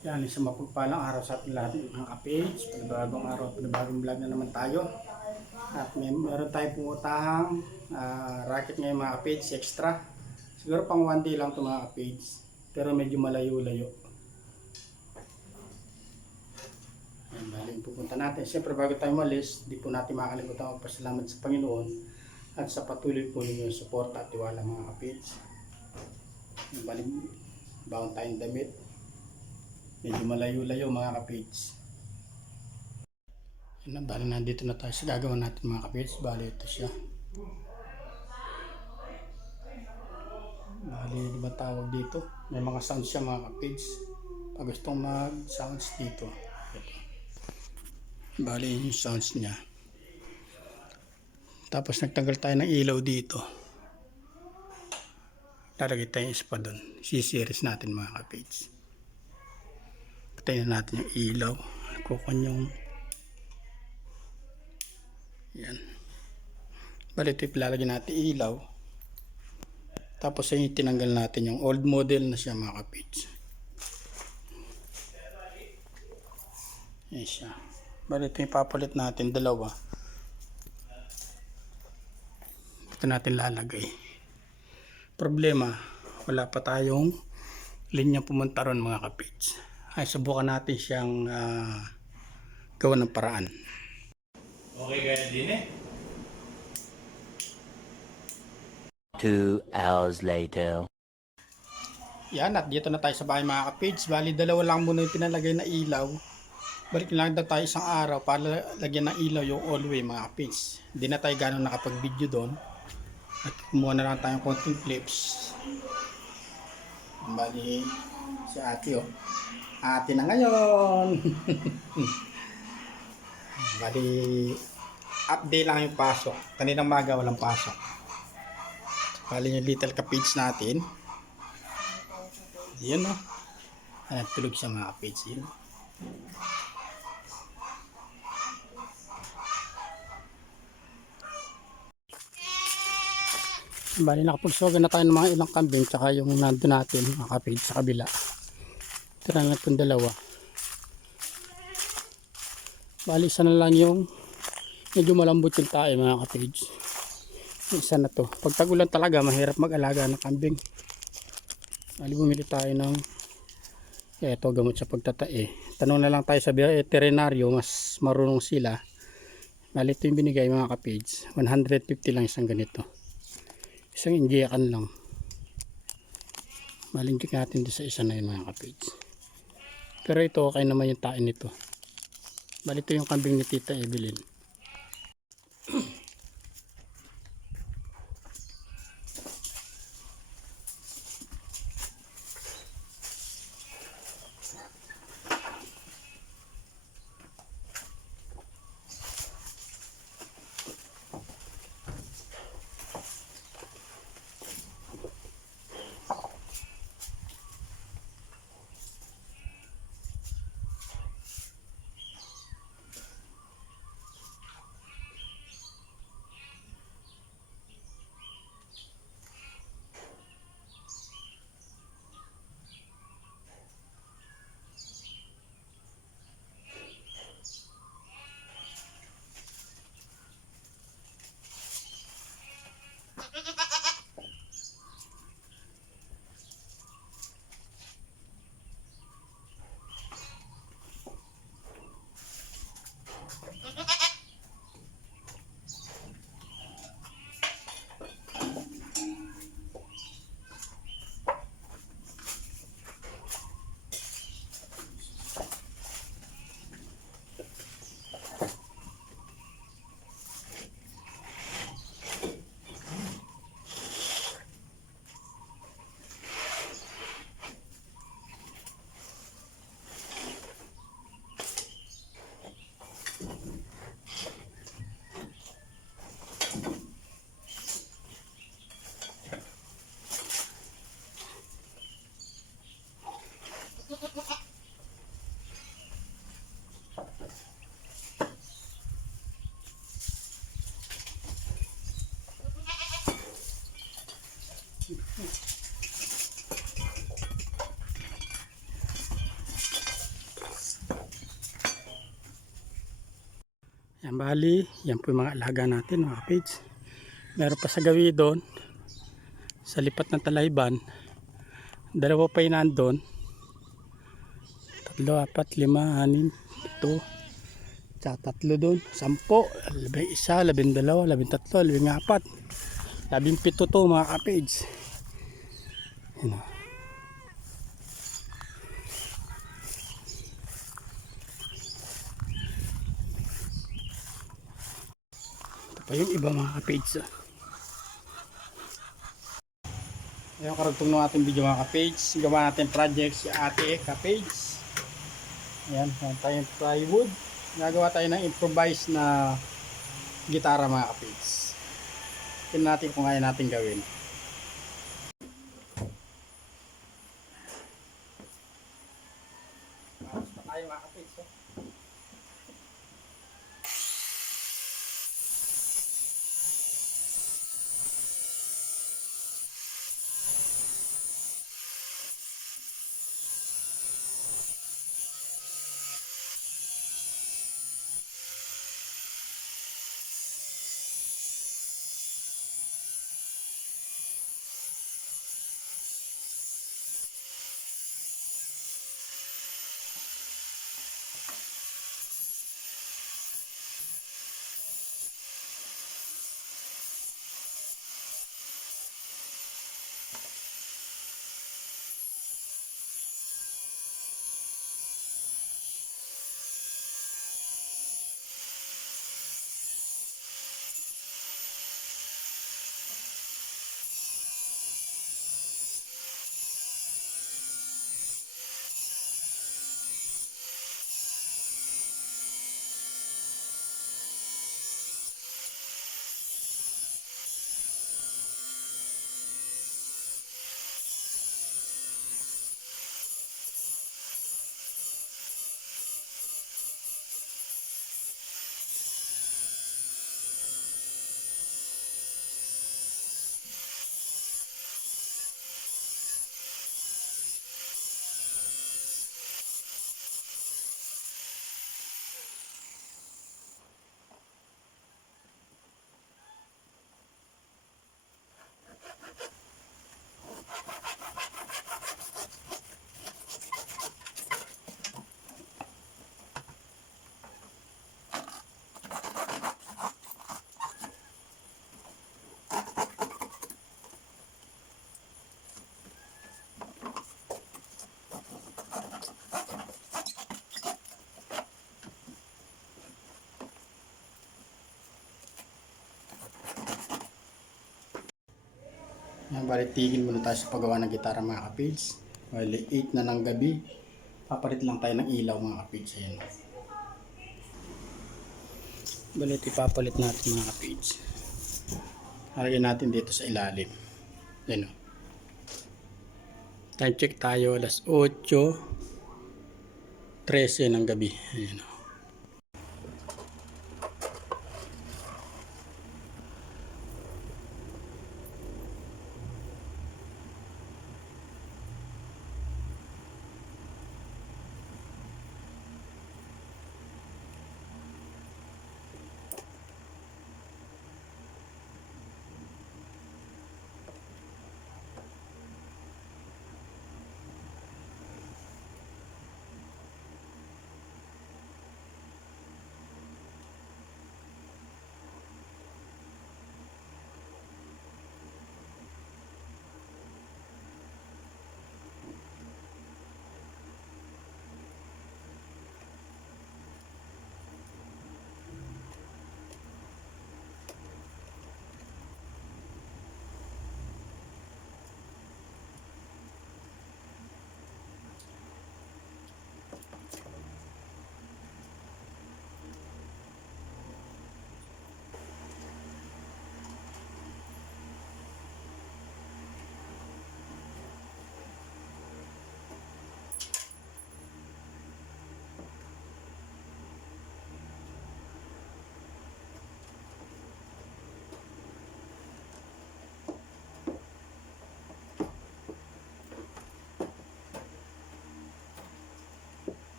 Yan, isang mapagpalang araw sa ating lahat mga ka-page. Panibagong araw, panibagong vlog na naman tayo. At meron tayong pungutahang racket ngayon mga ka-page, extra. Siguro pang 1 day lang ito mga ka-page. Pero medyo malayo-layo. Yan, bali yung pupunta natin. Siyempre bago tayo malis, di po natin makakalimutan magpasalamat sa Panginoon at sa patuloy po ninyo suporta at tiwala mga ka-page. Yan, bali, bawang tayong damit. Medyo malayo-layo mga ka-page. Yan, bali nandito na tayo sa gagawin natin mga ka-page. Bali ito siya. Bali di ba tawag dito? May mga sounds siya mga ka-page. Pag gustong mag-sounds dito. Ito. Bali yung sounds niya. Tapos nagtanggal tayo ng ilaw dito. Lalagay tayo yung isa pa doon. C-series natin mga ka-page. Patayin na natin yung ilaw. Kukuha yung yan. Bali ito ilalagay natin ilaw. Tapos ay tinanggal natin yung old model na siya mga ka-page. Yan siya. Bali ito yung papalit natin dalawa. Ito natin lalagay. Problema, wala pa tayong linya pumunta ron mga ka-page. Ay subukan natin siyang gawa ng paraan. Okay kaya din eh. 2 hours later. Yan, at dito na tayo sa bahay mga ka-page. Bali dalawa lang muna yung pinalagay na ilaw. Balik lang na tayo isang araw para lagyan ng ilaw yung all-way mga ka-page. Hindi na tayo gano'ng nakapag-video doon. At kumuha na lang tayong konting clips. Bali si ate oh. Ate na ngayon. Bali update lang yung pasok. Kaninang maga walang pasok. Bali yung little ka-page natin. Yun oh. Ayan, tulog siya mga ka-page. Yun. Bali nakapagsogan na tayo ng mga ilang kambing tsaka yung nandun natin mga ka-page sa kabila. Tira na itong dalawa. Bali isa na lang yung medyo malambot yung tayo mga ka-page. Isa na to. Pag tag-ulan talaga mahirap mag-alaga ng kambing. Bali bumili tayo ng eto gamot sa pagtatae. Tanong na lang tayo sa veterinaryo, mas marunong sila. Bali ito yung binigay mga ka-page. 150 lang isang ganito. Isang injection lang. Bali inject natin doon sa isa na yun mga ka-page. Pero ito okay naman yung tain nito. Bali ito yung kambing ni Tita Evelyn. Yan bali, yan po yung mga alaga natin mga kapage. Meron pa sa gawi doon, sa lipat ng Talayban, dalawa pa yung nandun. 3, 4, 5, 6, 7, tsaka 3 doon, 10, 11, 12, 13, 14, 17 to mga kapage. Yan o. Ito pa yung iba mga kapage. Ayun, karugtong ng ating video mga kapage. Gawa natin project si Ate Kapage. Ayan, tayong plywood. Nagawa tayo ng improvised na gitara mga kapage. Tingnan natin kung kaya natin gawin. Tapos pa tayo mga kapage. Oh. Yan, bali tigil muna tayo sa paggawa ng gitara mga kapage. Bali 8 na ng gabi. Papalit lang tayo ng ilaw mga kapage. Ayan. Bali ito ipapalit natin mga kapage. Halagyan natin dito sa ilalim. Ayan o. Time check tayo, alas 8:13 ng gabi. Ayan o.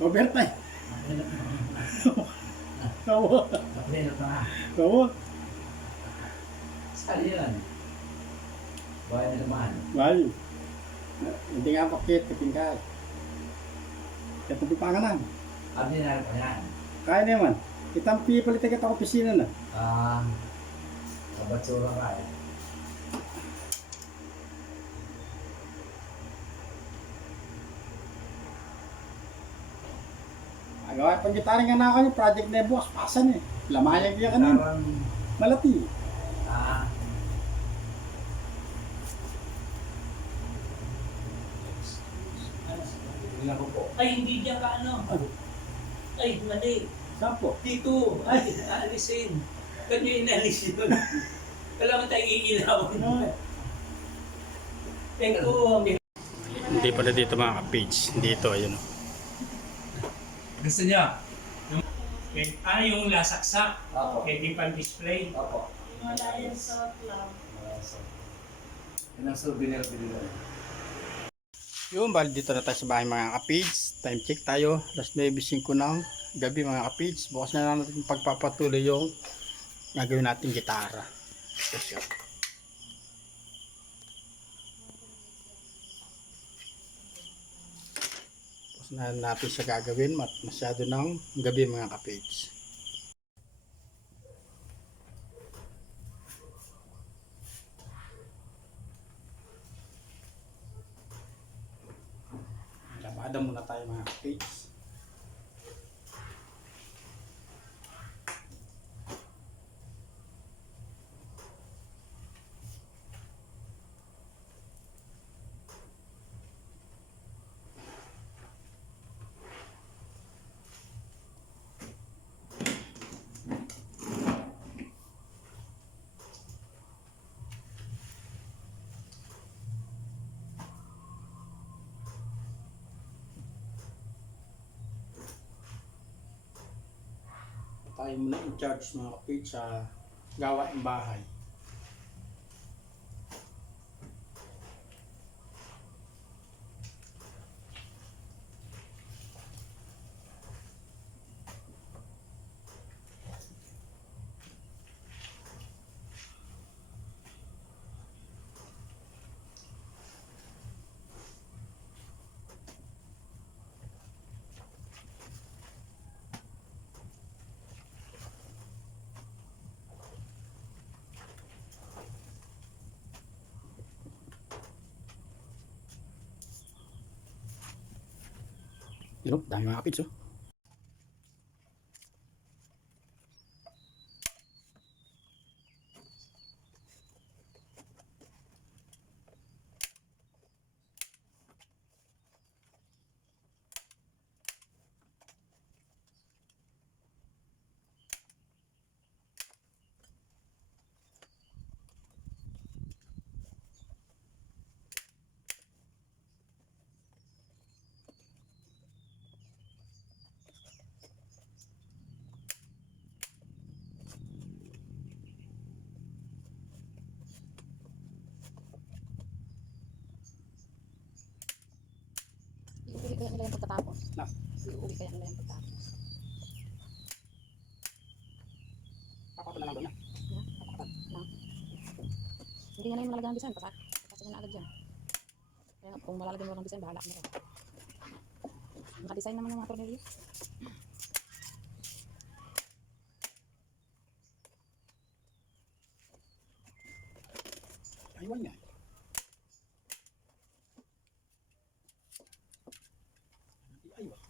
Roberta eh. Kawo. Kawo. Saan yan? Bahay na naman. Wal. Hindi nga pakit, katingkay. Kaya tumipanganan. Abdi na rin pa yan. Kaya naman. Itampi palit kita opisina na. Kabatsura ka eh. Agawa pang gitarin nga na ako yung project na boss. Pasan eh. Lamayag niya kanin. Parang, Malati. ah, Tingnan ko po. Ay, hindi diyan ka ano. Ay, mali. Sampo. Dito. Ay, aalisin. Kanya inalis yun. Kailangan tayo iilawin. Thank you. Hindi pala dito mga ka-page. Dito, ayun. Gusto niya? Yung lasaksak. Opo. Pwede pang display. Opo. Wala yan sa club. Yan ang souvenir binila. Yung bali dito na tayo sa bahay mga ka-page. Time check tayo. Alas 9:05 ng gabi mga ka-page. Bukas na lang natin pagpapatuloy yung gagawin natin gitara. Yes, yun. Bukas na natin siya gagawin. Masyado ng gabi mga ka-page. Labada muna tayo mga ka-page. Tayo muna in charge mga kapit sa gawaing bahay. Yun, dami mga kapits oh. Iuwi kaya nila yung pagkatapos. Na. Iuwi kaya nila yung pagkatapos. Papato na lang doon na. Na? Papakat. Na? Hindi niya na yung malalagyan ng design. Kasi niya na agad dyan. Kaya kung malalagyan mo ng design, bahala ka na rin. Naka-design naman yung mga tornilyo. Aywan nga. Aywan.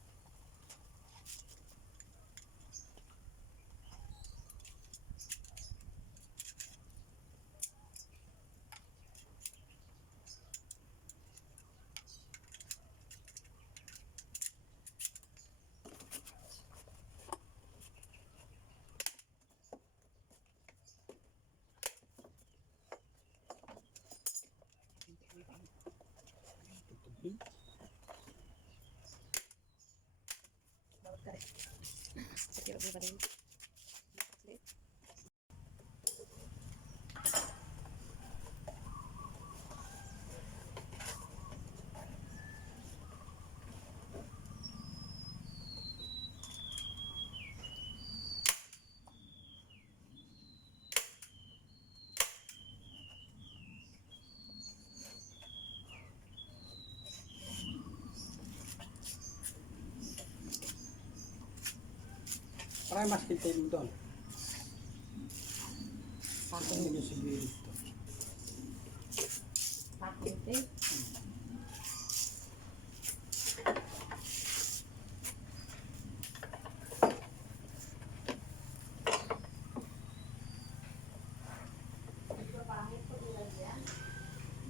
Secure ba rin? Parang mas kitay mo doon. Packing. Ano yung sigilid to? Packing tape.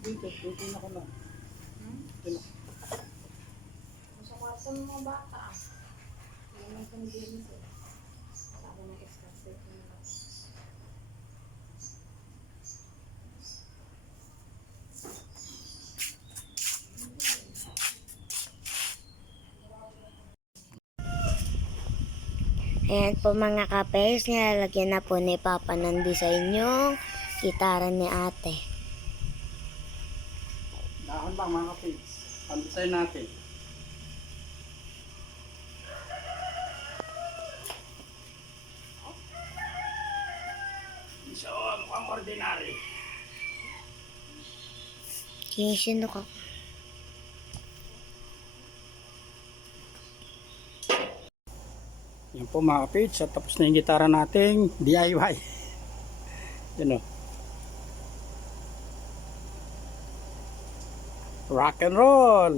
Dito na ko na. Dito. Masukwasan mo bata ah. Hindi naman kang games eh. Sabi ng extra tape nila. Ayan po mga kapes, nilalagyan na po ni Papa ng design yung gitara ni ate. Dahon lang mga kapigs. Pandesign natin. So, mukhang ordinary. Kinisino ko. Yan po mga kapigs. At tapos na yung gitara nating DIY. Yan o. Rock and roll!